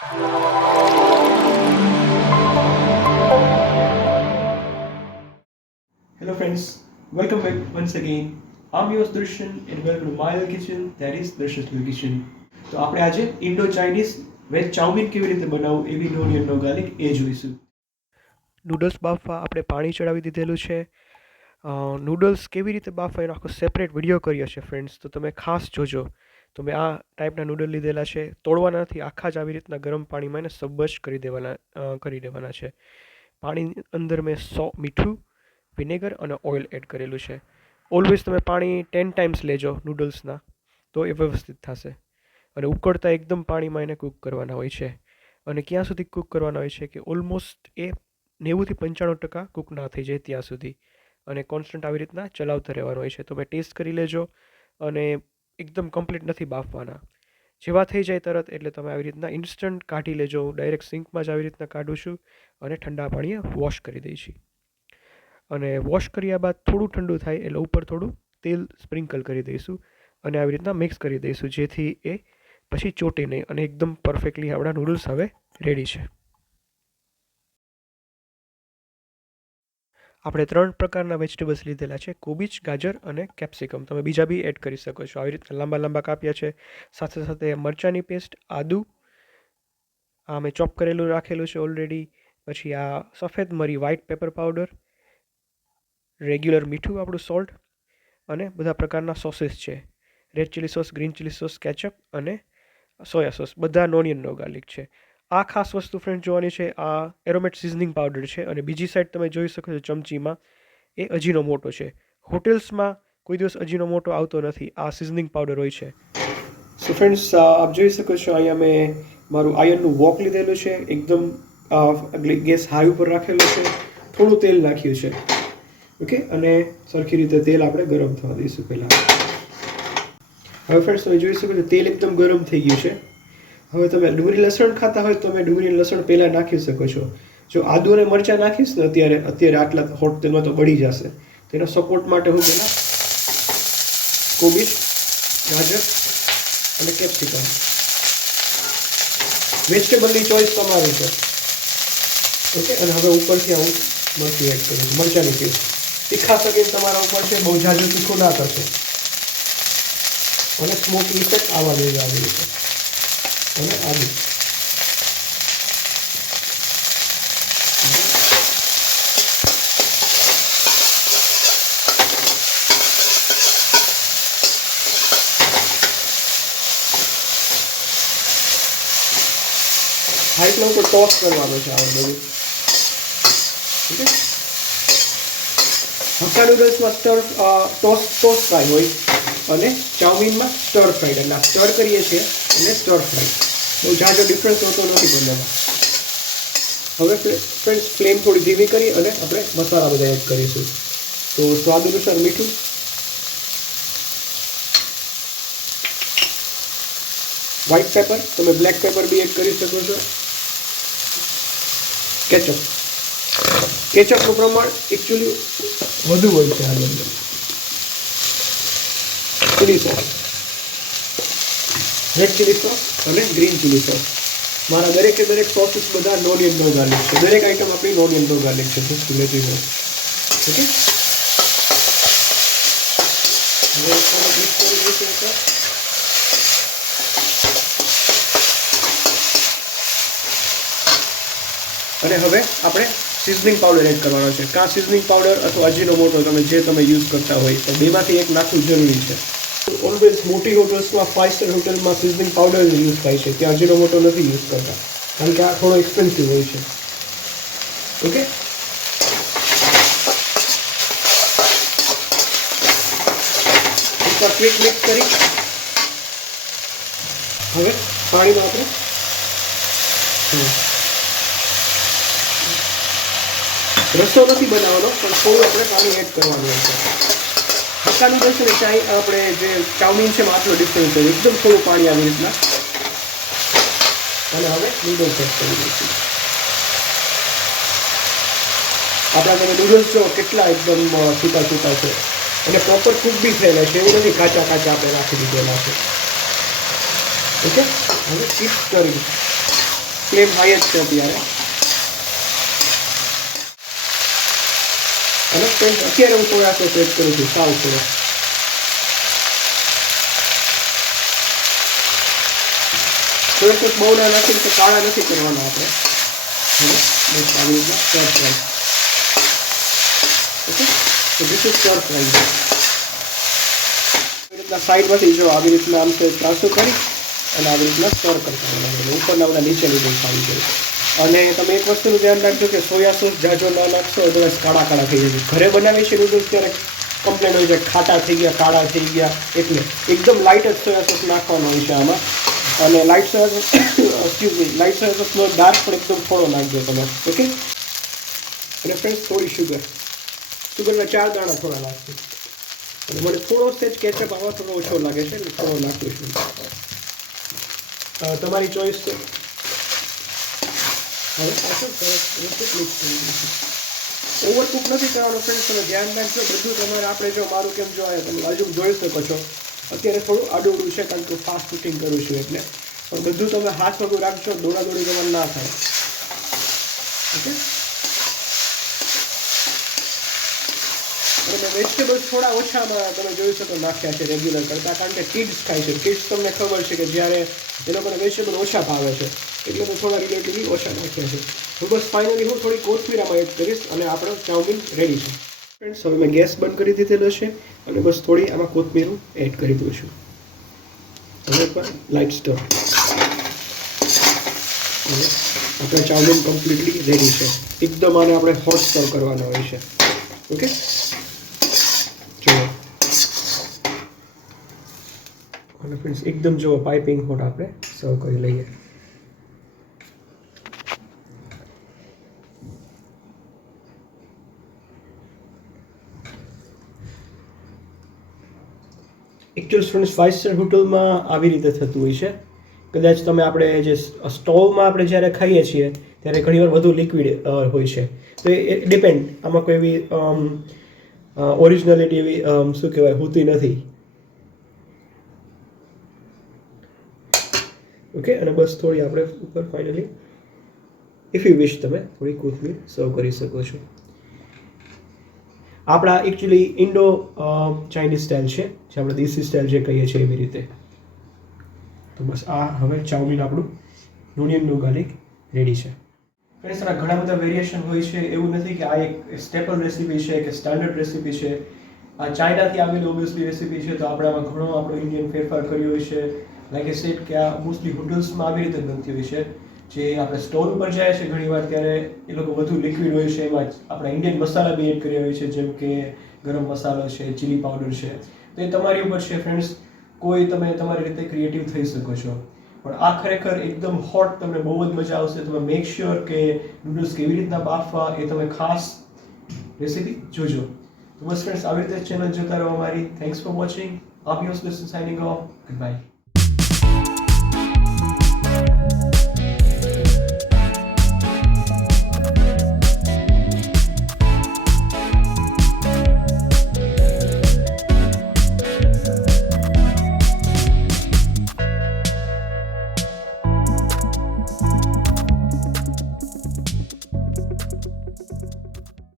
Hello friends, welcome back once again. I'm your Darshan and welcome to my little kitchen, that is Darshan's little kitchen. તો આપણે આજે Indochinese veg chowmein કેવી રીતે બનાવવું એ બી onion no garlic એ જોઈશું. Noodles બાફવા આપણે પાણી ચડાવી દીધેલું છે. નૂડલ્સ કેવી રીતે બાફવા એનો આખો સેપરેટ વિડીયો કર્યો છે ફ્રેન્ડ્સ, તો તમે ખાસ જોજો. તો મેં આ ટાઈપના નૂડલ લીધેલા છે, તોડવાના નથી, આખા જ આવી રીતના ગરમ પાણીમાં એને સબજ કરી દેવાના છે. પાણીની અંદર મેં મીઠું, વિનેગર અને ઓઇલ એડ કરેલું છે. ઓલવેઝ તમે પાણી 10 ટાઈમ્સ લેજો નૂડલ્સના, તો એ વ્યવસ્થિત થશે. અને ઉકળતા એકદમ પાણીમાં એને કૂક કરવાના હોય છે. અને ક્યાં સુધી કૂક કરવાના હોય છે કે ઓલમોસ્ટ એ 90-95% કૂક ના થઈ જાય ત્યાં સુધી. અને કોન્સ્ટન્ટ આવી રીતના ચલાવતા રહેવાનું હોય છે. તો મેં ટેસ્ટ કરી લેજો અને એકદમ કમ્પ્લીટ નથી બાફવાના. જેવા થઈ જાય તરત એટલે તમે આવી રીતના ઇન્સ્ટન્ટ કાઢી લેજો. હું ડાયરેક્ટ સિંકમાં જ આવી રીતના કાઢું છું અને ઠંડા પાણીએ વોશ કરી દઈશ. અને વોશ કર્યા બાદ થોડું ઠંડુ થાય એટલે ઉપર થોડું તેલ સ્પ્રિંકલ કરી દઈશું અને આવી રીતના મિક્સ કરી દઈશું, જેથી એ પછી ચોટે નહીં અને એકદમ પરફેક્ટલી આપણા નૂડલ્સ હવે રેડી છે. આપણે 3 પ્રકારના વેજીટેબલ્સ લીધેલા છે, કોબીજ, ગાજર અને કેપ્સિકમ. તમે બીજા બી એડ કરી શકો છો. આવી રીતના લાંબા લાંબા કાપ્યા છે. સાથે સાથે મરચાંની પેસ્ટ, આદુ, આ મેં ચોપ કરેલું રાખેલું છે ઓલરેડી. પછી આ સફેદ મરી, વ્હાઇટ પેપર પાવડર, રેગ્યુલર મીઠું આપણું સોલ્ટ, અને બધા પ્રકારના સોસીસ છે. Red chilli sauce, green chilli sauce, ketchup અને સોયા સોસ, બધા ઓનિયન નો ગાર્લિક છે. આ ખાસ વસ્તુ ફ્રેન્ડ જોવાની છે, આ એરોમેટ સિઝનિંગ પાવડર છે. અને બીજી સાઈડ તમે જોઈ શકો છો ચમચીમાં એ અજીનોમોટો છે. હોટેલ્સમાં કોઈ દિવસ અજીનોમોટો આવતો નથી, આ સિઝનિંગ પાવડર હોય છે. સો ફ્રેન્ડ્સ, આપ જોઈ શકો છો અહીંયા મેં મારું આયર્નનું વોક લીધેલું છે. એકદમ ગેસ હાઈ ઉપર રાખેલો છે, થોડું તેલ નાખ્યું છે. ઓકે, અને સરખી રીતે તેલ આપણે ગરમ થવા દઈશું પહેલાં. હવે ફ્રેન્ડ્સ તમે જોઈ શકો છો તેલ એકદમ ગરમ થઈ ગયું છે. હવે તમે ડુંગળી લસણ ખાતા હોય તો તમે ડુંગળી લસણ પહેલાં નાખી શકો છો. જો આદુ અને મરચાં નાખીશ ને અત્યારે આટલા હોટ તેલમાં તો બળી જશે. તેનો સપોર્ટ માટે હું પહેલાં કોબીજ, ગાજર અને કેપ્સિકમ, વેજીટેબલની ચોઈસ તમારી છે. ઓકે, અને હવે ઉપરથી હું મરચું એડ કરું છું, મરચાંની પેસ્ટ. તીખા સગીન તમારા ઉપર છે, બહુ ઝાઝું તીખું ના કરશે. અને સ્મોકી ઇફેક્ટ આવવા દેજો આવી રીતે. અને આદુ, હાઈ ફ્લેમ પર ટોસ કરવાનો છે આ બધું. ઓકે, હક્કા નૂડલ્સમાં ટોસ ફ્રાય હોય અને ચાઉમીનમાં સ્ટર ફ્રાઈડ. એટલે સ્ટર કરીએ છીએ અને સ્ટર ફ્રાઈડ, બહુ ઝાઝો ડિફરન્સ હોતો નથી બંનેમાં. હવે ફ્રેન્ડ્સ ફ્લેમ થોડી ધીમી કરી અને આપણે મસાલા બધા એડ કરીશું. તો સ્વાદ અનુસાર મીઠું, વ્હાઇટ પેપર, તમે બ્લેક પેપર બી એડ કરી શકો છો. કેચઅપનું પ્રમાણ એકચ્યુઅલી વધુ હોય છે આની અંદર. Chilli sauce, red chilli sauce અને ગ્રીન ચીલી સોસ. મારા દરેક સોસીસ બધા ઓનિયન નો ગાર્લિક છે. દરેક આઈટમ આપણી ઓનિયન નો ગાર્લિક છે. Just let you know. Okay, હવે મિક્સ કરી દઈશું. અને હવે આપણે સિઝનિંગ પાવડર એડ કરવાનો છે. કાં સિઝનિંગ પાવડર અથવા અજીનોમોટો, તમે યુઝ કરતા હોય તો બેમાંથી એક નાખવું જરૂરી છે. ઓલવેઝ મોટી હોટલ્સમાં, 5 સ્ટાર હોટલમાં સિઝનિંગ પાવડર યુઝ થાય છે, ત્યાં અજીનોમોટો નથી યુઝ કરતા, કારણ કે આ થોડો એક્સપેન્સિવ હોય છે. ઓકે, એકવાર ક્વિક મિક્સ કરી હવે પાણીમાં આપણે રસો નથી બનાવવાનો, પણ થોડું આપણે પાણી એડ કરવાનું હોય છે. હક્કા નૂડલ્સ અને આપણે જે ચાઉમીન છે આટલો ડિફરન્સ છે. એકદમ થોડું પાણી આવી રીતના. અને હવે નૂડલ્સ એડ કરી દઈશું. આપણા તમે નૂડલ્સ જો કેટલા એકદમ છૂટા છૂટા છે અને પ્રોપર કૂક બી થયેલા છે, એવું નથી કાચા આપણે રાખી દીધેલા છે. ઓકે, હવે ચીપ્સ કરી ફ્લેમ હાઈ જ છે અત્યારે. અને ફ્રેન્ડ્સ અત્યારે હું સોયા સોસ એડ કરું છું, સાવ થોડો. સોયા સોસ બહુ ના નાખી તો કાળા નથી કરવાના આપણે. બસ આવી રીતના સ્ટર ફ્રાય. ઓકે, તો ધીસ ઇઝ સ્ટર ફ્રાય. આવી રીતના સાઈડમાંથી જો આવી રીતના આમ તો ટ્રાન્સફર કરી અને આવી રીતના સ્ટર કરતા રહેવાનું. ઉપરના બધા નીચેની બહુ સારી જાય. અને તમે એક વસ્તુનું ધ્યાન રાખજો કે સોયા સોસ જાજો ના નાખશો એટલે કાળા કાળા થઈ જશે. ઘરે બનાવીએ છીએ નૂડલ્સ ત્યારે કમ્પ્લેન હોય છે ખાટા થઈ ગયા, કાળા થઈ ગયા. એટલે એકદમ લાઇટ જ સોયા સોસ નાખવાનો હોય છે આમાં. અને light soya sauce light soya સોસનો ડાર્ક પણ એકદમ થોડો નાખજો તમે. ઓકે, અને ફ્રેન્ડ્સ થોડી શુગરના 4 દાણા થોડા નાખજો. અને મને થોડો સેજ કેચઅપ આવા થોડો ઓછો લાગે છે એટલે થોડો નાખ્યો છું. તમારી ચોઈસ છે. હવે ઓવરકુક નથી કરવાનું ફ્રેન્ડ્સ, તમે ધ્યાન રાખજો બધું તમારે. આપણે જો મારું કેમ જો તમે બાજુ જોઈ શકો છો અત્યારે થોડું આડોડું છે કારણ કે ફાસ્ટ કુકિંગ કરું છું એટલે. પણ બધું તમે હાથ વગર રાખજો, દોડાદોડી તમારે ના થાય. ઓકે, અને મેં વેજીટેબલ્સ થોડા ઓછામાં તમે જોઈ શકો નાખ્યા છે રેગ્યુલર કરતાં, કારણ કે કિડ્સ ખાય છે. કિડ્સ તમને ખબર છે કે જ્યારે એ લોકોને વેજીટેબલ ઓછા ભાવે છે એટલે મેં થોડા રિલેટિવલી ઓછા નાખ્યા છે. તો બસ ફાઇનલી હું થોડી કોથમીર આમાં એડ કરીશ અને આપણો ચાઉમીન રેડી છે. ફ્રેન્ડ્સ હવે મેં ગેસ બંધ કરી દીધેલો છે અને બસ થોડી આમાં કોથમીર હું એડ કરી દઉં છું. હવે પણ લાઇટ સ્ટર. આપણા ચાઉમીન કમ્પ્લીટલી રેડી છે. એકદમ આને આપણે હોટ સર્વ કરવાના હોય છે. ઓકે, જુઓ. અને ફ્રેન્ડ્સ એકદમ જુઓ પાઇપિંગ હોટ આપણે સર્વ કરી લઈએ. એકચ્યુઅલ સ્ટુડન્ટ્સ 5 સ્ટાર હોટલમાં આવી રીતે થતું હોય છે. કદાચ તમે આપણે જે સ્ટોવમાં આપણે જ્યારે ખાઈએ છીએ ત્યારે ઘણીવાર વધુ લિક્વિડ હોય છે. તો એ ડિપેન્ડ, આમાં કોઈ એવી ઓરિજિનાલિટી એવી શું કહેવાય હોતી નથી. ઓકે, અને બસ થોડી આપણે ઉપર ફાઇનલી ઇફ યુ વિશ તમે થોડી કોથમીર સર્વ કરી શકો છો. આપણા એકચ્યુઅલી ઇન્ડો ચાઇનીઝ સ્ટાઇલ છે, જે આપણે દેશી સ્ટાઇલ જે કહીએ છીએ એવી રીતે. તો બસ આ હવે ચાઉમીન આપણું ઓનિયન નો ગાર્લિક રેડી છે. ફ્રેન્ડ્સ આના ઘણા બધા વેરિએશન હોય છે. એવું નથી કે આ એક સ્ટેપલ રેસીપી છે કે સ્ટાન્ડર્ડ રેસીપી છે. આ ચાઇનાથી આવેલી ઓબ્વિયસલી રેસીપી છે, તો આપણે આમાં ઘણો આપણો ઇન્ડિયન ફેરફાર કર્યો હોય છે. લાઈક એ સેટ કે આ મોસ્ટલી હોટલ્સમાં આવી રીતે બનતી હોય છે. જે આપણે સ્ટોર ઉપર જાય છે ઘણીવાર ત્યારે એ લોકો વધુ લિક્વિડ હોય છે, એમાં આપણા ઇન્ડિયન મસાલા બી એડ કર્યા હોય છે, જેમ કે ગરમ મસાલો છે, ચીલી પાવડર છે. તો એ તમારી ઉપર છે ફ્રેન્ડ્સ, કોઈ તમે તમારી રીતે ક્રિએટિવ થઈ શકો છો. પણ આ ખરેખર એકદમ હોટ, તમને બહુ જ મજા આવશે. તમે મેક શ્યોર કે નૂડલ્સ કેવી રીતના બાફવા એ તમે ખાસ રેસીપી જોજો. તો બસ ફ્રેન્ડ્સ આવી રીતે ચેનલ જોતા રહો અમારી. Thanks for watching. I'm your Darshan signing off. Goodbye.